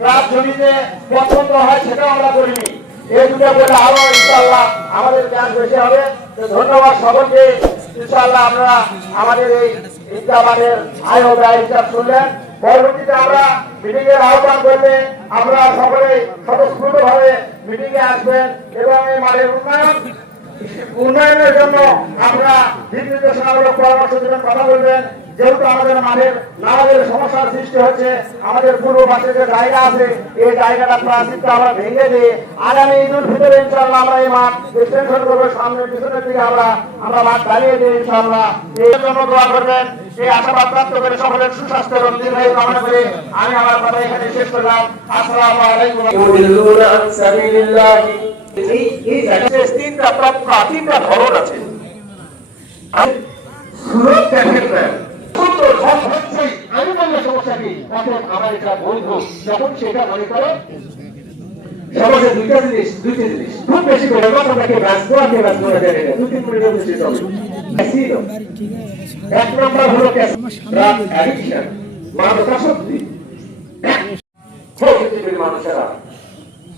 রাত জমিতে পছন্দ হয় সেটাও আমরা করিনি। এই দুটো বলে আরো ইনশাআল্লাহ আমাদের জ্ঞান বেশি হবে। ধন্যবাদ সকলকে। ইনশাআল্লাহ আমরা আমাদের এই ইনকামের আয় ও ব্যয় হিসাব শুনলেন। পরবর্তীতে আমরা মিটিং এর আহ্বান করলে আমরা সকলে স্বতঃস্ফূর্তভাবে মিটিং এ আসবেন এবং এই মাঠের উন্নয়নের জন্য আমরা দিক নির্দেশনামূলক পরামর্শ দেবেন, কথা বলবেন। যেহেতু আমাদের মাঠের নামাজের সমস্যার সৃষ্টি হচ্ছে, আমাদের পূর্ব পাশে যে জায়গা আছে এই জায়গাটা প্রাচীরটা আমরা ভেঙে দিয়ে আগামী ঈদুল ফিতরে ইনশাআল্লাহ আমরা এই মাঠ এক্সটেনশন করবো, সামনে পিছনের দিকে আমরা মাঠ বাড়িয়ে দিই ইনশাআল্লাহ। এই জন্য দোয়া করবেন। এই আশাবাদ প্রাপ্ত করে সকলের সুস্বাস্থ্য এবং দীর্ঘায়ু কামনা করে আমি আমার কথা এখানে শেষ করলাম। আসসালামু আলাইকুম। তিনটা ধরন আছে। আমি বললে সমস্যা কি? আমার এটা বৈধ যখন সেটা মনে করো সমাজে দুইটা জিনিস খুব বেশি করে আপনাকে দু তিন মিনিটের মধ্যে শেষ হবে। এক নম্বর হলো মাদকাসক্তি। মানুষেরা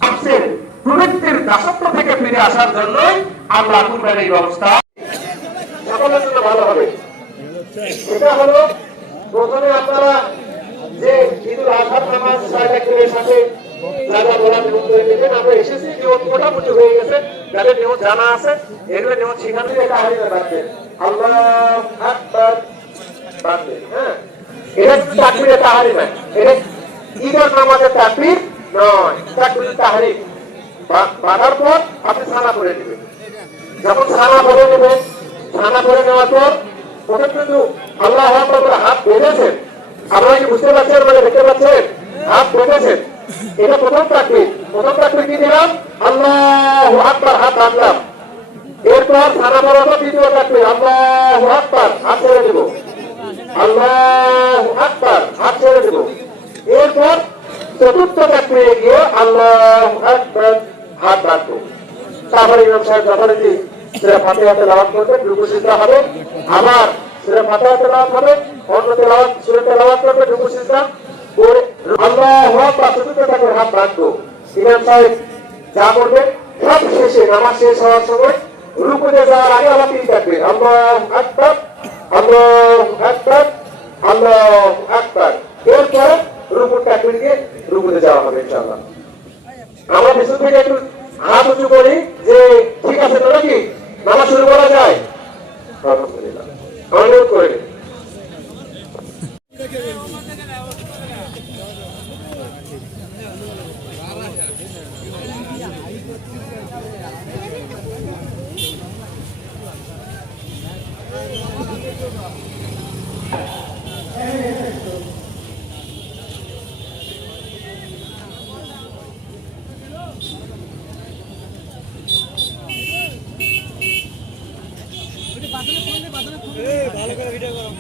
ভাবছেন প্রবৃত্তির দাসত্ব থেকে ফিরে আসার জন্যই আমরা কুরবানির ব্যবস্থা সকলের জন্য ভালো হবে। এটা হলো প্রথমে আপনারা যে ঈদুল আজহার নামাজ সাহেবের সাথে যারা বলা নিয়ম করে নেবেন, আমরা এসেছি নিয়ম মোটামুটি হয়ে গেছে। যাদের নিয়ম জানা আছে এগুলো নিয়ম শিখানো এটা হারিয়ে রাখবেন। আল্লাহু আকবার বাঁধবেন। হ্যাঁ, এটা তাকবীরে তাহরিম নয়, এটা ঈদের নামাজের তাকবীর নয়, তাকবীরে তাহরিম। বাঁধার পর আপনি সানা পড়ে নেবেন। যখন সানা পড়ে নেবেন, সানা পড়ে নেওয়ার পর প্রথম কিন্তু আল্লাহু আকবার বলে হাত বেঁধেছেন। আপনারা কি বুঝতে পারছেন? মানে দেখতে পাচ্ছেন হাত বেঁধেছেন। এটা প্রথম তাকবীর। প্রথম তাকবীর কি দিলাম? আল্লাহু আকবার, হাত বাঁধলাম। এরপর সানা পড়ার পর দ্বিতীয় তাকবীর আল্লাহু আকবার, হাত ছেড়ে দেব। আল্লাহু আকবার, হাত ছেড়ে দেব। এরপর চতুর্থ তাকবীরে গিয়ে আল্লাহু আকবার, হাত বাঁধবো। তারপরে ইমাম সাহেব যথারীতি সূরা ফাতিহা তেলাওয়াত করবেন, রুকু সিজদা হবে। আবার সূরা ফাতিহা তেলাওয়াত হবে, অন্য তেলাওয়াত সূরা তেলাওয়াত করবেন, রুকু সিজদা করে আল্লাহু আকবার চতুর্থ তাকবীর হাত বাঁধবো। ইমাম সাহেব যা করবেন সব শেষে নামাজ শেষ হওয়ার সময় রুকুতে যাওয়ার আগে আবার তিন তাকবীর আল্লাহু আকবার, আল্লাহু আকবার, আল্লাহু আকবার। এরপর রুকুর তাকবীর দিয়ে রুকুতে যাওয়া হবে ইনশাআল্লাহ। আমরা পিছন থেকে একটু হাত উঁচু করি যে ঠিক আছে তো নাকি নামাজ শুরু করা যায়। আলহামদুলিল্লাহ, অনুরোধ করি। ভালো করে ভিডিও করো।